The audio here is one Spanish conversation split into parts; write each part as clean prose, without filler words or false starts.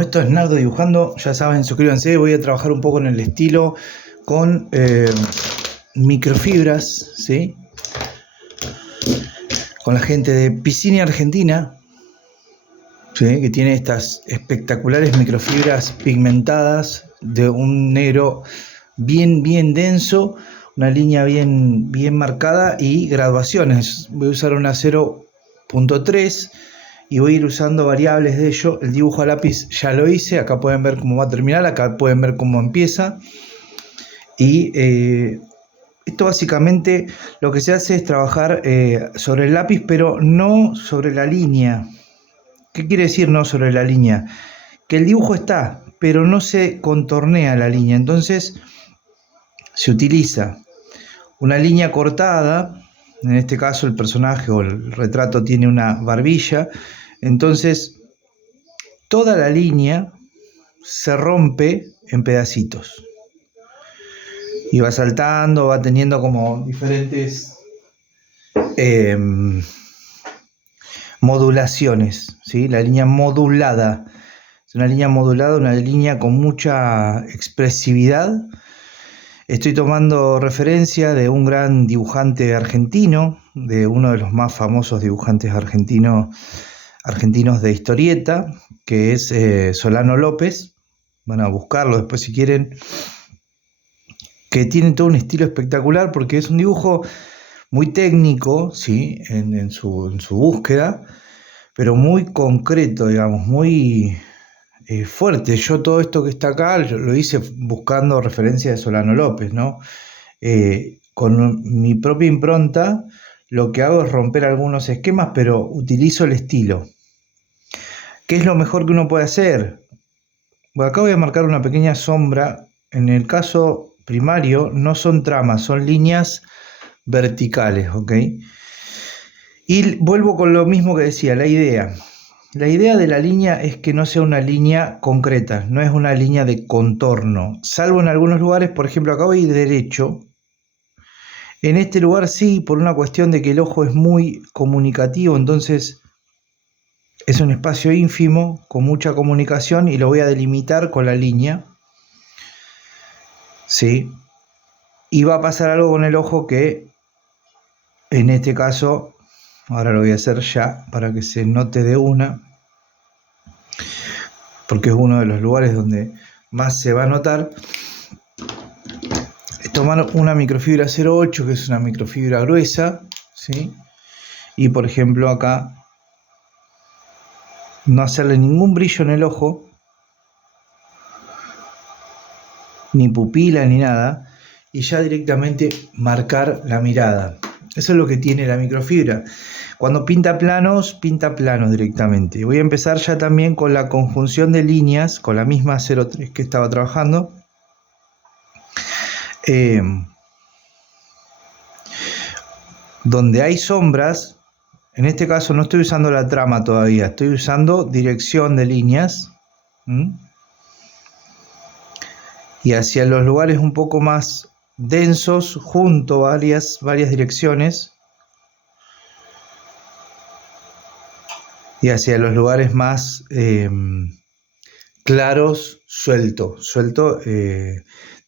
Esto es Nardo dibujando, ya saben, suscríbanse, voy a trabajar un poco en el estilo con microfibras, ¿sí? Con la gente de Piscina Argentina, ¿sí? Que tiene estas espectaculares microfibras pigmentadas de un negro bien denso, una línea bien marcada y graduaciones. Voy a usar una 0.3 y voy a ir usando variables de ello. El dibujo a lápiz ya lo hice, acá pueden ver cómo va a terminar, acá pueden ver cómo empieza. Y esto básicamente lo que se hace es trabajar sobre el lápiz, pero no sobre la línea. ¿Qué quiere decir no sobre la línea? Que el dibujo está, pero no se contornea la línea. Entonces se utiliza una línea cortada. En este caso el personaje o el retrato tiene una barbilla. Entonces toda la línea se rompe en pedacitos. Y va saltando, va teniendo como diferentes modulaciones, ¿sí? La línea modulada. Es una línea modulada, una línea con mucha expresividad. Estoy tomando referencia de un gran dibujante argentino, de uno de los más famosos dibujantes argentinos de historieta, que es Solano López. Van a buscarlo después si quieren, que tiene todo un estilo espectacular porque es un dibujo muy técnico, ¿sí? en su búsqueda, pero muy concreto, digamos, muy fuerte. Yo todo esto que está acá lo hice buscando referencia de Solano López, ¿no? Con mi propia impronta lo que hago es romper algunos esquemas, pero utilizo el estilo. ¿Qué es lo mejor que uno puede hacer? Bueno, acá voy a marcar una pequeña sombra. En el caso primario no son tramas, son líneas verticales, ¿ok? Y vuelvo con lo mismo que decía, la idea. La idea de la línea es que no sea una línea concreta, no es una línea de contorno, salvo en algunos lugares. Por ejemplo, acá voy derecho. En este lugar sí, por una cuestión de que el ojo es muy comunicativo, entonces es un espacio ínfimo con mucha comunicación y lo voy a delimitar con la línea, ¿sí? Y va a pasar algo con el ojo que, en este caso, ahora lo voy a hacer ya para que se note de una, porque es uno de los lugares donde más se va a notar. Es tomar una microfibra 0.8, que es una microfibra gruesa, ¿sí? Y por ejemplo acá no hacerle ningún brillo en el ojo, ni pupila ni nada, y ya directamente marcar la mirada. Eso es lo que tiene la microfibra. Cuando pinta planos directamente. Voy a empezar ya también con la conjunción de líneas, con la misma 0.3 que estaba trabajando. Donde hay sombras, en este caso no estoy usando la trama todavía, estoy usando dirección de líneas. Y hacia los lugares un poco más densos, junto varias direcciones. Y hacia los lugares más claros, suelto,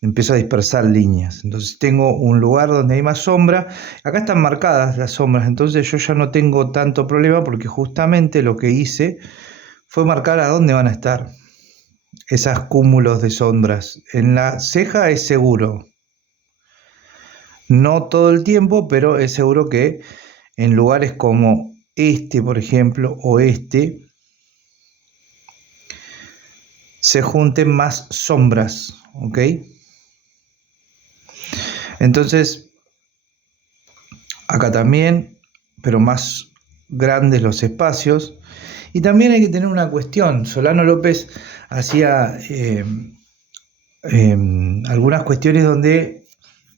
empiezo a dispersar líneas. Entonces tengo un lugar donde hay más sombra. Acá están marcadas las sombras, entonces yo ya no tengo tanto problema porque justamente lo que hice fue marcar a dónde van a estar esos cúmulos de sombras. En la ceja es seguro, no todo el tiempo, pero es seguro que en lugares como este, por ejemplo, o este, se junten más sombras, ¿ok? Entonces, acá también, pero más grandes los espacios. Y también hay que tener una cuestión. Solano López hacía algunas cuestiones donde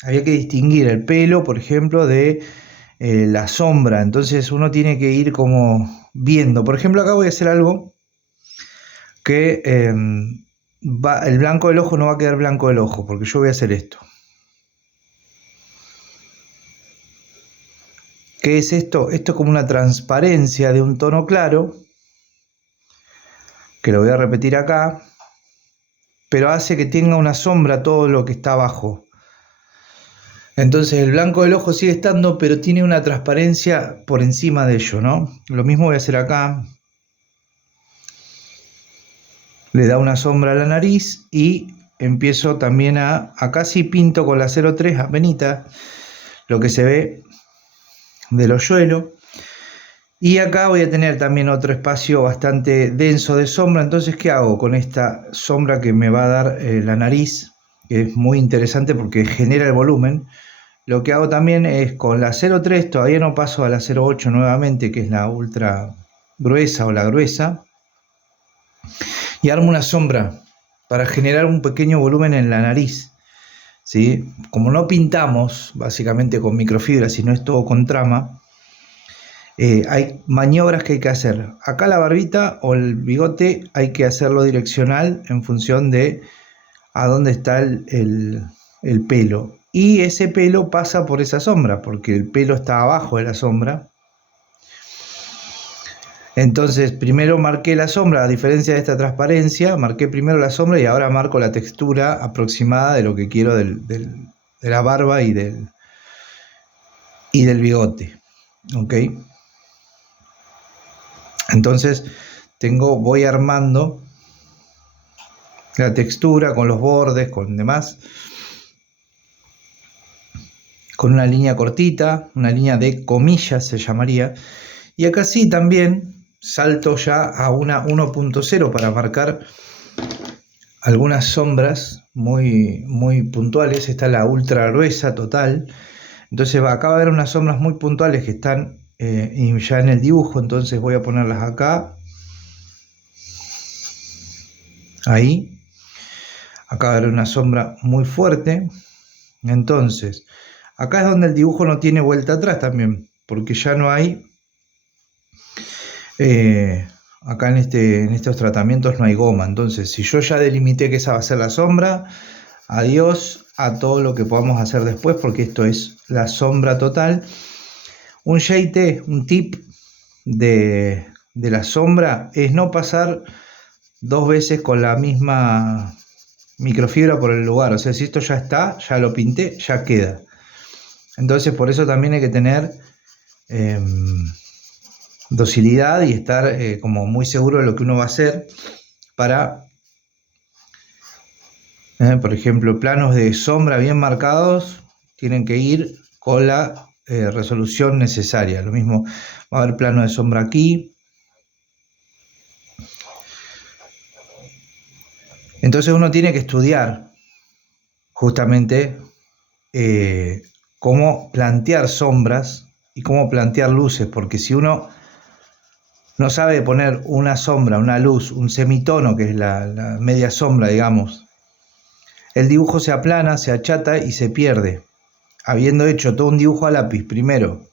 había que distinguir el pelo, por ejemplo, de la sombra. Entonces uno tiene que ir como viendo. Por ejemplo, acá voy a hacer algo que el blanco del ojo no va a quedar blanco del ojo, porque yo voy a hacer esto. ¿Qué es esto? Esto es como una transparencia de un tono claro, que lo voy a repetir acá, pero hace que tenga una sombra todo lo que está abajo. Entonces el blanco del ojo sigue estando, pero tiene una transparencia por encima de ello, ¿no? Lo mismo voy a hacer acá. Le da una sombra a la nariz y empiezo también acá sí pinto con la 03 apenita lo que se ve del hoyuelo. Y acá voy a tener también otro espacio bastante denso de sombra. Entonces, ¿qué hago con esta sombra que me va a dar la nariz? Que es muy interesante porque genera el volumen. Lo que hago también es con la 03, todavía no paso a la 08 nuevamente, que es la ultra gruesa o la gruesa, y armo una sombra para generar un pequeño volumen en la nariz, ¿sí? Como no pintamos básicamente con microfibra, sino es todo con trama, hay maniobras que hay que hacer. Acá la barbita o el bigote hay que hacerlo direccional en función de a dónde está el pelo. Y ese pelo pasa por esa sombra, porque el pelo está abajo de la sombra. Entonces, primero marqué la sombra, a diferencia de esta transparencia, marqué primero la sombra y ahora marco la textura aproximada de lo que quiero de la barba y del bigote. ¿Ok? Entonces, voy armando la textura con los bordes, con demás, con una línea cortita, una línea de comillas se llamaría. Y acá sí también salto ya a una 1.0 para marcar algunas sombras muy, muy puntuales. Esta es la ultra gruesa total. Entonces acá va a haber unas sombras muy puntuales que están ya en el dibujo. Entonces voy a ponerlas acá. Ahí. Acá va a haber una sombra muy fuerte. Entonces, acá es donde el dibujo no tiene vuelta atrás también. Porque ya no hay... acá en estos tratamientos no hay goma. Entonces, si yo ya delimité que esa va a ser la sombra, adiós a todo lo que podamos hacer después, porque esto es la sombra total. Un JT, un tip de la sombra es no pasar dos veces con la misma microfibra por el lugar. O sea, si esto ya está, ya lo pinté, ya queda. Entonces, por eso también hay que tener docilidad y estar como muy seguro de lo que uno va a hacer para, por ejemplo, planos de sombra bien marcados tienen que ir con la resolución necesaria. Lo mismo va a haber plano de sombra aquí. Entonces uno tiene que estudiar justamente cómo plantear sombras y cómo plantear luces, porque si uno no sabe poner una sombra, una luz, un semitono, que es la media sombra, digamos, el dibujo se aplana, se achata y se pierde. Habiendo hecho todo un dibujo a lápiz primero,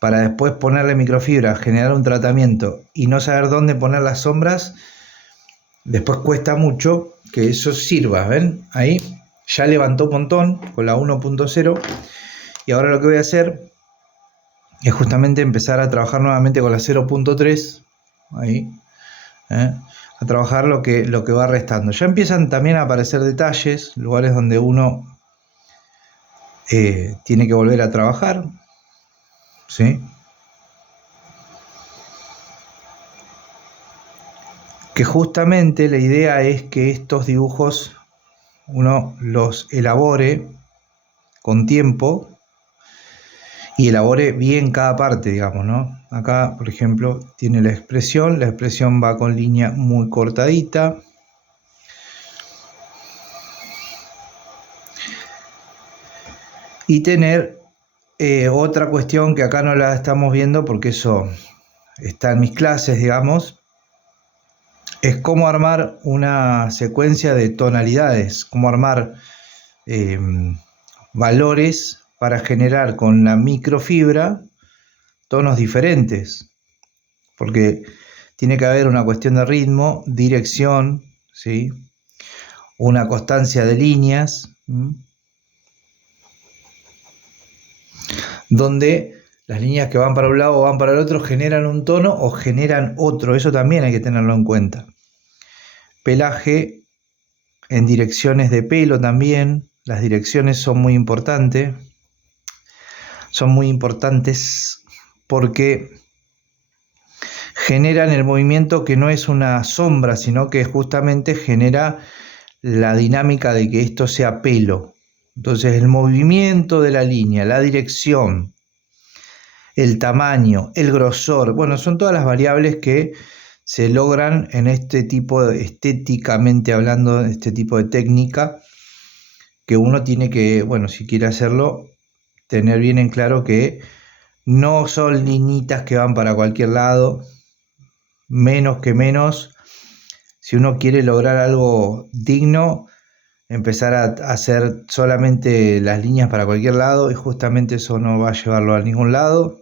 para después ponerle microfibra, generar un tratamiento y no saber dónde poner las sombras, después cuesta mucho que eso sirva. ¿Ven? Ahí ya levantó un montón con la 1.0 y ahora lo que voy a hacer es justamente empezar a trabajar nuevamente con la 0.3, ahí, a trabajar lo que va restando. Ya empiezan también a aparecer detalles, lugares donde uno tiene que volver a trabajar, ¿sí? Que justamente la idea es que estos dibujos uno los elabore con tiempo y elabore bien cada parte, digamos, ¿no? Acá, por ejemplo, tiene la expresión va con línea muy cortadita. Y tener otra cuestión que acá no la estamos viendo porque eso está en mis clases, digamos, es cómo armar una secuencia de tonalidades, cómo armar valores para generar con la microfibra tonos diferentes, porque tiene que haber una cuestión de ritmo, dirección, ¿sí? Una constancia de líneas, donde las líneas que van para un lado o van para el otro generan un tono o generan otro. Eso también hay que tenerlo en cuenta. pelaje en direcciones de pelo también. Las direcciones son muy importantes. Son muy importantes porque generan el movimiento que no es una sombra, sino que justamente genera la dinámica de que esto sea pelo. Entonces el movimiento de la línea, la dirección, el tamaño, el grosor, bueno, son todas las variables que se logran en este tipo, estéticamente hablando, de este tipo de técnica, que uno tiene que, bueno, si quiere hacerlo, tener bien en claro que no son liñitas que van para cualquier lado, menos que menos, si uno quiere lograr algo digno, empezar a hacer solamente las líneas para cualquier lado, y justamente eso no va a llevarlo a ningún lado,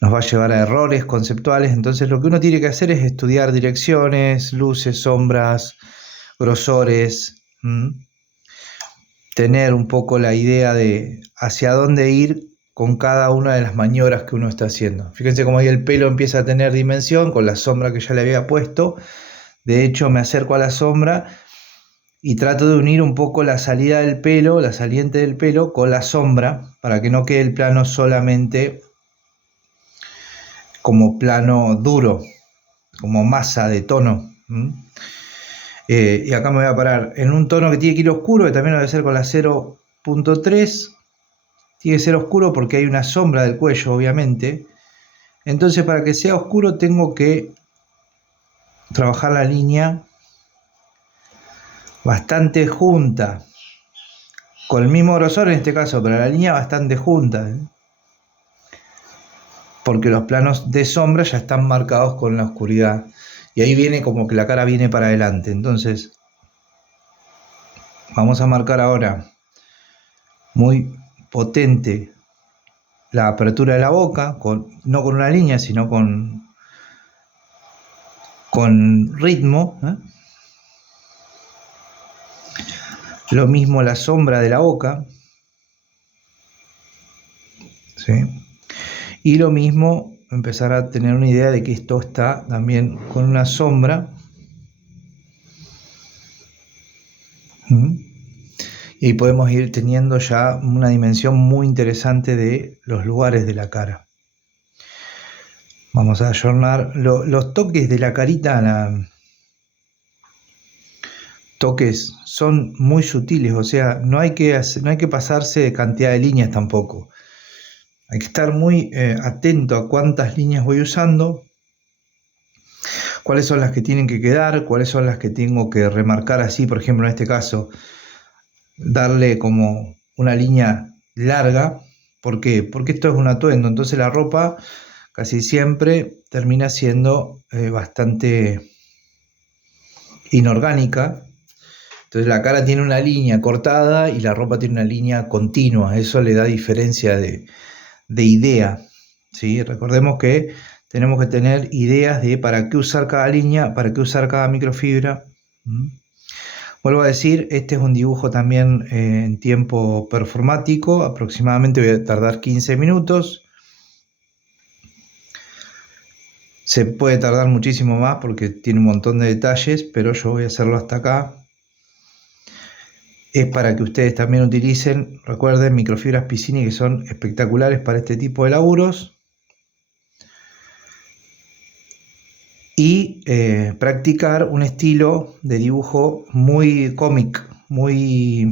nos va a llevar a errores conceptuales. Entonces lo que uno tiene que hacer es estudiar direcciones, luces, sombras, grosores, tener un poco la idea de hacia dónde ir con cada una de las maniobras que uno está haciendo. Fíjense cómo ahí el pelo empieza a tener dimensión con la sombra que ya le había puesto. De hecho, me acerco a la sombra y trato de unir un poco la salida del pelo, la saliente del pelo, con la sombra, para que no quede el plano solamente como plano duro, como masa de tono. Y acá me voy a parar en un tono que tiene que ir oscuro, que también lo voy a hacer con la 0.3. Tiene que ser oscuro porque hay una sombra del cuello, obviamente. Entonces, para que sea oscuro tengo que trabajar la línea bastante junta, con el mismo grosor en este caso, pero la línea bastante junta, porque los planos de sombra ya están marcados con la oscuridad, y ahí viene como que la cara viene para adelante. Entonces vamos a marcar ahora muy potente la apertura de la boca, no con una línea, sino con ritmo, Lo mismo la sombra de la boca, ¿sí? Y lo mismo empezar a tener una idea de que esto está también con una sombra. Y ahí podemos ir teniendo ya una dimensión muy interesante de los lugares de la cara. Vamos a ayornar los toques de la carita. Toques son muy sutiles, o sea, no hay que pasarse de cantidad de líneas tampoco. Hay que estar muy atento a cuántas líneas voy usando, cuáles son las que tienen que quedar, cuáles son las que tengo que remarcar así. Por ejemplo, en este caso, darle como una línea larga. ¿Por qué? Porque esto es un atuendo, entonces la ropa casi siempre termina siendo bastante inorgánica. Entonces la cara tiene una línea cortada y la ropa tiene una línea continua. Eso le da diferencia de idea, ¿sí? Recordemos que tenemos que tener ideas de para qué usar cada línea, para qué usar cada microfibra. Vuelvo a decir, este es un dibujo también en tiempo performático. Aproximadamente voy a tardar 15 minutos. Se puede tardar muchísimo más porque tiene un montón de detalles, pero yo voy a hacerlo hasta acá. Es para que ustedes también utilicen, recuerden, microfibras Piscini, que son espectaculares para este tipo de laburos. Y practicar un estilo de dibujo muy cómic, muy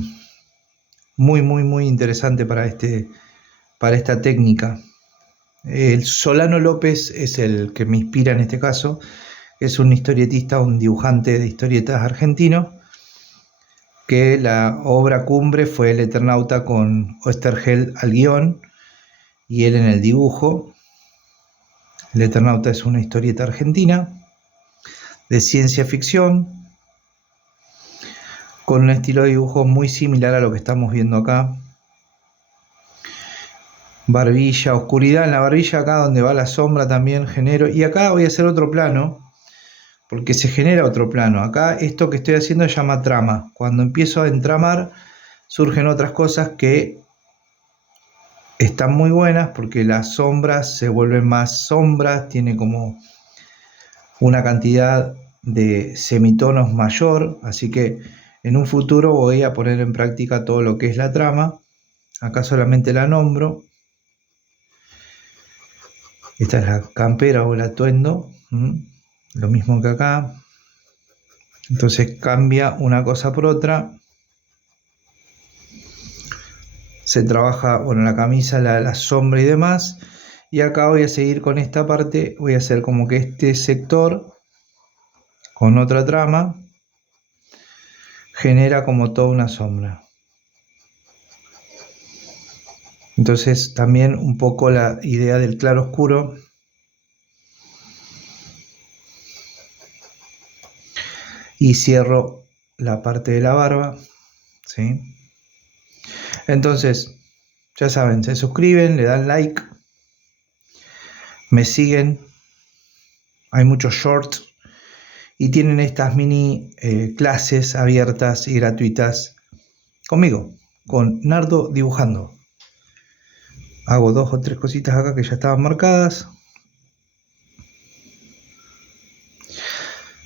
interesante para esta técnica. El Solano López es el que me inspira en este caso. Es un historietista, un dibujante de historietas argentino, que la obra cumbre fue El Eternauta, con Oesterheld al guión y él en el dibujo. El Eternauta es una historieta argentina de ciencia ficción con un estilo de dibujo muy similar a lo que estamos viendo acá. Barbilla, oscuridad en la barbilla, acá donde va la sombra también genero. Y acá voy a hacer otro plano, porque se genera otro plano. Acá esto que estoy haciendo se llama trama. Cuando empiezo a entramar surgen otras cosas que están muy buenas, porque las sombras se vuelven más sombras, tiene como una cantidad de semitonos mayor, así que en un futuro voy a poner en práctica todo lo que es la trama. Acá solamente la nombro. Esta es la campera o el atuendo, lo mismo que acá. Entonces cambia una cosa por otra. Se trabaja, bueno, la camisa, la sombra y demás. Y acá voy a seguir con esta parte. Voy a hacer como que este sector con otra trama genera como toda una sombra. Entonces también un poco la idea del claro oscuro. Y cierro la parte de la barba, ¿sí? Entonces, ya saben, se suscriben, le dan like, me siguen, hay muchos shorts y tienen estas mini clases abiertas y gratuitas conmigo, con Nardo Dibujando. Hago 2 o 3 cositas acá que ya estaban marcadas.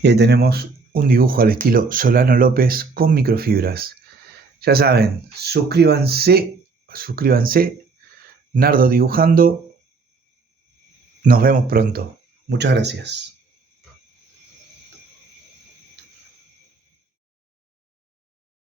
Y ahí tenemos un dibujo al estilo Solano López con microfibras. Ya saben, suscríbanse, Nardo Dibujando. Nos vemos pronto. Muchas gracias.